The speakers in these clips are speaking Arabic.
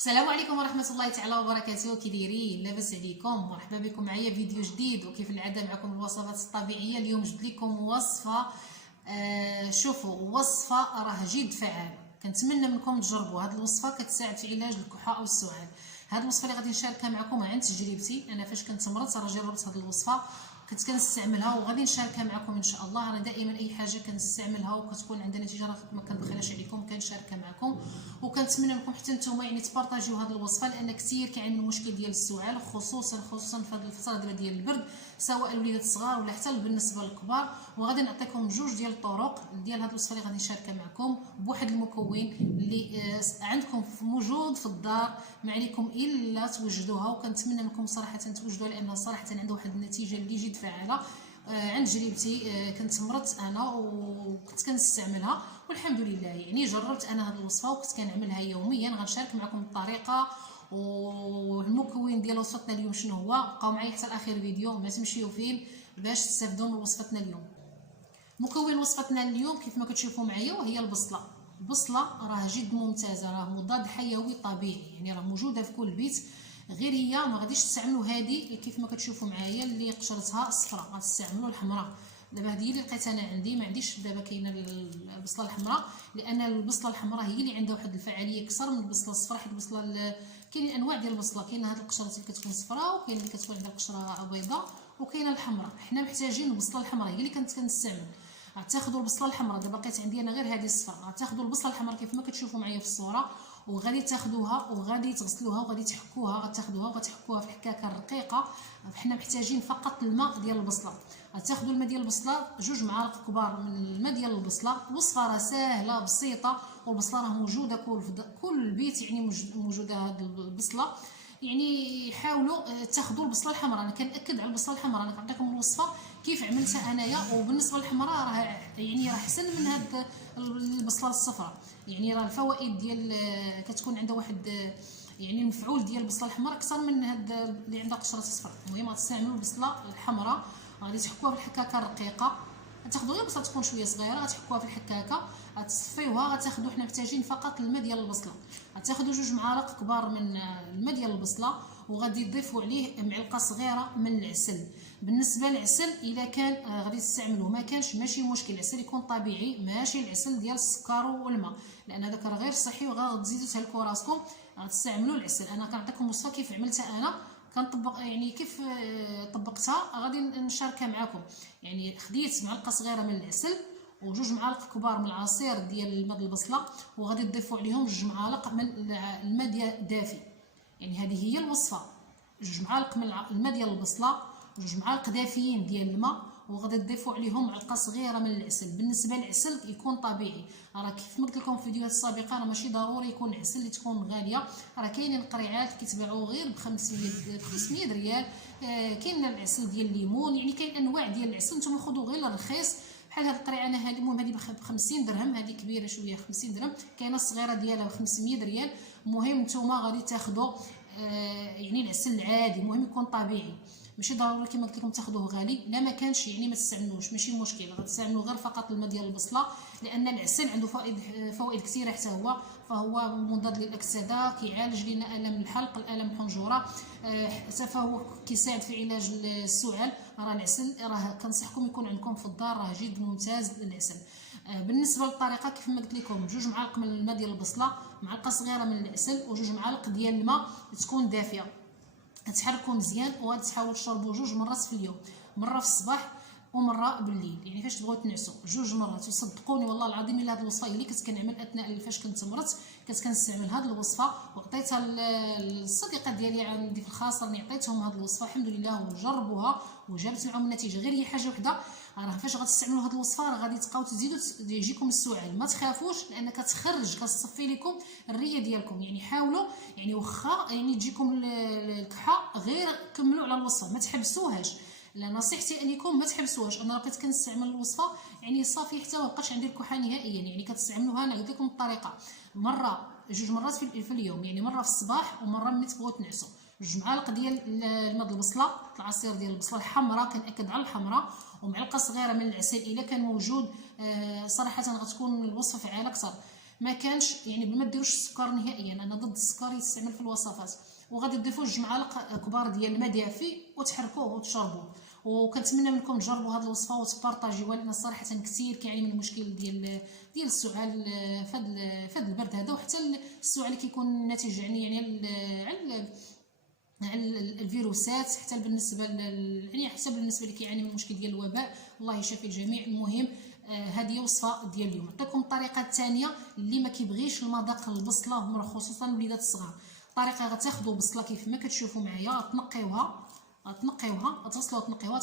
السلام عليكم ورحمة الله تعالى وبركاته. كي دايرين؟ لاباس عليكم؟ مرحبا بكم معايا فيديو جديد، وكيف العادة معكم الوصفات الطبيعية. اليوم جبت لكم وصفة شوفوا وصفة راه جد فعالة، كنتمنى منكم تجربوا هذه الوصفة. كتساعد في علاج الكحة او السعال. هذه الوصفة اللي غادي نشاركها معكم عن تجربتي انا، فاش كنت مرضت راه جربت هذه الوصفة، كنت كنستعملها وغادي نشاركها معكم ان شاء الله. انا دائما اي حاجه كنستعملها وكتكون عندها نتيجه راه ما كنبخلهاش عليكم، كنشاركها معكم. وكنتمنى منكم حتى نتوما يعني تبارطاجيو هذه الوصفه، لان كثير كيعاني من المشكل ديال السعال، خصوصا في هذه الفتره ديال البرد، سواء الوليدات الصغار ولا حتى بالنسبه للكبار. وغادي نعطيكم جوج ديال الطرق ديال هذه الوصفه اللي غادي نشاركها معكم بواحد المكون اللي عندكم موجود في الدار، ما عليكم الا توجدوها. وكنتمنى منكم صراحه توجدوها، لانها صراحه عندها واحد النتيجه اللي جد فعاله. عن تجربتي كنت مرضت انا وكنت كنستعملها والحمد لله. يعني جربت انا هذه الوصفه وكنت كنعملها يوميا. غنشارك معكم الطريقه والمكون ديال وصفتنا اليوم شنو هو. بقاو معايا حتى لاخر فيديو، ما تمشيو فين باش تستافدوا من وصفتنا اليوم. مكون وصفتنا اليوم كيف ما كتشوفوا معايا وهي البصله. البصله راه جد ممتازه، راه مضاد حيوي طبيعي، يعني راه موجوده في كل بيت. غير هي ما غاديش تستعملوا هذه كيف ما كتشوفوا معايا اللي قشرتها صفراء، غتستعملوا الحمراء. دابا هذه اللي لقيت انا عندي، ما عنديش دابا كاينه البصله الحمراء، لان البصله الحمراء هي اللي عندها واحد الفعاليه اكثر من البصله الصفراء. حيت البصله كاين انواع ديال البصله، كاينه هذه القشره اللي كتكون صفراء، وكاين اللي كتكون عندها القشره بيضاء، وكاينه الحمراء. حنا محتاجين البصله الحمراء، هي اللي كنت كنستعمل. غتاخذوا البصله الحمراء، دابا لقيت عندي انا غير هذه الصفراء. غتاخذوا البصله الحمراء كيف ما كتشوفوا معايا في الصوره، وغادي تاخذوها وغادي تغسلوها وغادي تحكوها. غتاخذوها وغتحكوها في الحكاكه الرقيقه. حنا محتاجين فقط الماء ديال البصله. غتاخذوا الماء ديال البصله، جوج معالق كبار من الماء ديال البصله. الوصفه راه ساهله بسيطه، والبصله راه موجوده كل البيت، يعني موجوده هذه البصله. يعني حاولوا تاخذوا البصله الحمراء. انا كنأكد على البصله الحمراء، انا كنعطيكم الوصفه كيف عملتها انايا. وبالنسبه للحمراء راه يعني راه احسن من هاد البصله الصفراء. يعني راه الفوائد ديال كتكون عندها واحد يعني المفعول ديال البصله الحمراء اكثر من هاد اللي عندها قشره صفراء. المهم غتستعملوا البصله الحمراء، غادي تحكوها في الحكاكه الرقيقه. غتاخذوا غير بصله تكون شويه صغيره، غتحكوها في الحكاكه، غتصفيوها. غتاخذوا حنا محتاجين فقط الماء ديال البصله. غتاخذوا جوج معالق كبار من الماء ديال البصله، وغادي تضيفوا عليه معلقه صغيره من العسل. بالنسبه للعسل الا كان غادي تستعملوه، ما كانش ماشي مشكل، العسل يكون طبيعي، ماشي العسل ديال السكر والماء، لان هذاك راه غير صحي وغتزيدوا تهلكوا راسكم. غتستعملوا العسل. انا كنعطيكم وصفه كيف عملتها انا، كنطبق يعني كيف طبقتها غادي نشاركها معكم. يعني خديت معلقه صغيره من العسل وجوج معالق كبار من العصير ديال الماء البصله، وغادي تضيفوا عليهم جوج معالق من الماء ديال دافي. يعني هذه هي الوصفه، جوج معالق من الماء ديال البصله وجوج معالق دافيين ديال الماء، وغادي تضيفوا عليهم معلقه صغيره من العسل. بالنسبه للعسل يكون طبيعي، راه كيف ما قلت لكم في الفيديوهات السابقه، راه ماشي ضروري يكون العسل اللي تكون غاليه. راه كاينين القريعات كيتباعوا غير ب 500 ريال. كاين العسل ديال الليمون، يعني كاين انواع ديال العسل. نتوما خذوا غير الرخيص بحال هاد القريعه. انا هذه المهم هذه ب 50 درهم، هذه كبيره شويه 50 درهم. كاينه الصغيره ديالها ب 500 ريال. المهم نتوما غادي تاخذوا يعني العسل العادي، المهم يكون طبيعي، ماشي ضروري كما قلت لكم تاخذوه غالي. لا ما كانش يعني ما تستعملوش، ماشي مشكل، غتستعملوا غير فقط الماء ديال البصله، لان العسل عنده فوائد كثيره حتى هو. فهو مضاد للاكسده، كيعالج لنا الم الحلق، الالم الحنجره، حتى فهو كيساعد في علاج السعال. راه العسل راه كنصحكم يكون عندكم في الدار، راه جد ممتاز العسل. بالنسبه للطريقه كيف ما قلت لكم، جوج معالق من الماء ديال البصله، معلقه صغيره من العسل، وجوج معالق ديال الماء تكون دافيه. كتحركوا مزيان، وغادي تحاولوا تشربوا جوج مرات في اليوم، مره في الصباح ومره بالليل. يعني فاش تبغوا تنعسوا جوج مرات. وصدقوني والله العظيم الا هذه الوصفه اللي كنت كنعمل اثناء فاش كنت مرضت، كنت كنستعمل هذه الوصفه، وعطيتها للصديقات ديالي عندي في الخاص، راني عطيتهم هذه الوصفه الحمد لله وجربوها وجابت معهم النتيجه. غير هي حاجه وحده، راه فاش غتستعملوا هذه الوصفه راه غادي تبقاو تزيدوا يجيكم السعال. ما تخافوش، لان كتصفي لكم الريه ديالكم. يعني حاولوا، يعني واخا يعني تجيكم الكحه، غير كملوا على الوصفه، ما تحبسوهاش. لا، نصيحتي لكم ما تحبسوهاش. انا بقيت كنستعمل الوصفه يعني صافي حتى ما بقاش عندي الكحه نهائيا. يعني كتستعملوها، انا قلت لكم الطريقه، مره جوج مرات في اليوم، يعني مره في الصباح ومره ملي تبغوا تنعسوا. جوج معالق ديال الماء البصله، العصير ديال البصله الحمراء، كنأكد على الحمراء، ومعلقه صغيره من العسل الا كان موجود. صراحه غتكون الوصفه فعاله اكثر. ما كانش يعني ما ديروش السكر نهائيا. انا ضد السكر يستعمل في الوصفات. وغادي تضيفوا 2 معالق كبار ديال الماء دافي وتحركوه وتشربوه. وكنتمنى منكم تجربوا هذه الوصفه وتبارطاجيوها، لان صراحه كثير كيعاني من المشكل ديال السعال في هذا البرد هذا، وحتى السعال اللي كيكون ناتج على الفيروسات، حتى بالنسبه اللي كيعاني من المشكل ديال الوباء. الله يشافي الجميع. المهم هذه وصفه ديال اليوم. نعطيكم الطريقه الثانيه اللي ما كيبغيش المذاق البصله، خصوصا الوليدات الصغار. الطريقه غتاخذوا بصله كيف ما كتشوفوا معايا، تنقيوها تغسلوها وتنقيوها،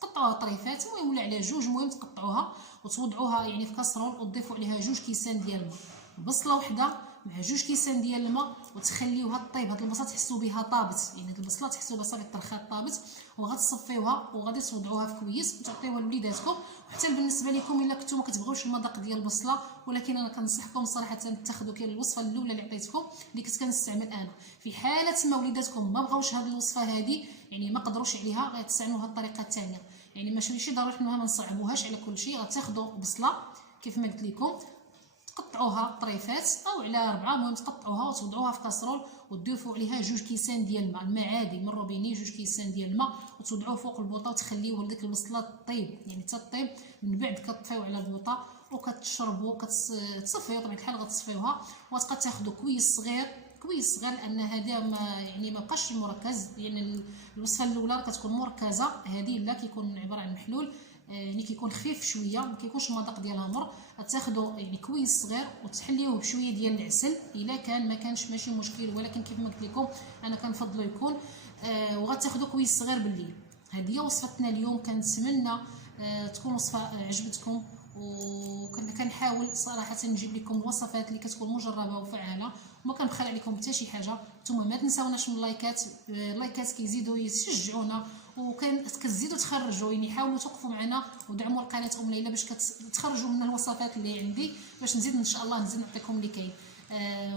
تقطعوها طريفات، المهم ولا على جوج، المهم تقطعوها وتوضعوها يعني في كاسرول، وتضيفوا عليها 2 كيسان ديال الماء، بصله وحده مع 2 كيسان ديال الماء، وتخليوها طيب. هاد البصله تحسوا بها طابت، يعني هاد البصله تحسوا بها صافي طرخات طابت، وغتصفيوها وغادي توضعوها في كويس وتعطيوها لوليداتكم. وحتى بالنسبه لكم الا كنتو ما كتبغيوش المذاق ديال البصله، ولكن انا كنصحكم صراحه تاخذوا كاين الوصفه الاولى اللي عطيتكم اللي كنت كنستعمل انا. في حاله ما وليداتكم ما بغاوش هذه الوصفه هذه، يعني ما قدروش عليها، غتستعملوا هذه الطريقه الثانيه. يعني ماشي ضروري انها ما نصعبوهاش على كل شيء. غتاخذوا بصله كيف ما قلت لكم، تقطعوها طريفات او على 4، المهم تقطعوها وتوضعوها في كاسرول، وتضيفوا عليها 2 كيسان ديال الماء عادي من الروبيني، 2 كيسان ديال الماء، وتوضعوه فوق البوطه وتخليوه لديك البصله طيب، يعني تطيب. من بعد كطفيو على البوطه وكتشربوا، كتصفيو طبيعه الحال، غتصفيوها وتبقى تاخذوا كويس صغير لان هذا ما بقاش مركز. يعني الوصفه الاولى كتكون مركزه، هذه لا، كيكون عباره عن محلول، يعني كيكون خفيف شويه، ما كيكونش المذاق ديالها مر. غتاخذوا يعني كويس صغير وتحليوه بشويه ديال العسل الا كان ما كانش ماشي مشكل، ولكن كيف ما قلت لكم انا كنفضلوا يكون. وغتاخذوا كويس صغير بالليل. هذه هي وصفتنا اليوم. كنتمنى تكون وصفه عجبتكم، وكنحاول صراحه نجيب لكم الوصفات اللي كتكون مجربه وفعاله، وما كنبخل عليكم حتى شي حاجه. نتوما ما تنساوناش من اللايكات كيزيدوا يشجعونا، وكتزيدوا تخرجوا، يعني حاولوا توقفوا معنا ودعموا القناه ليلى باش تخرجوا من الوصفات اللي عندي، باش نزيد ان شاء الله نعطيكم اللي كاين.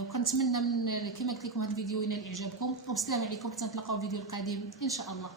وكنتمنى من كما قلت لكم هذا الفيديو ينال اعجابكم، وبسلام عليكم حتى نتلاقاو الفيديو القادم ان شاء الله.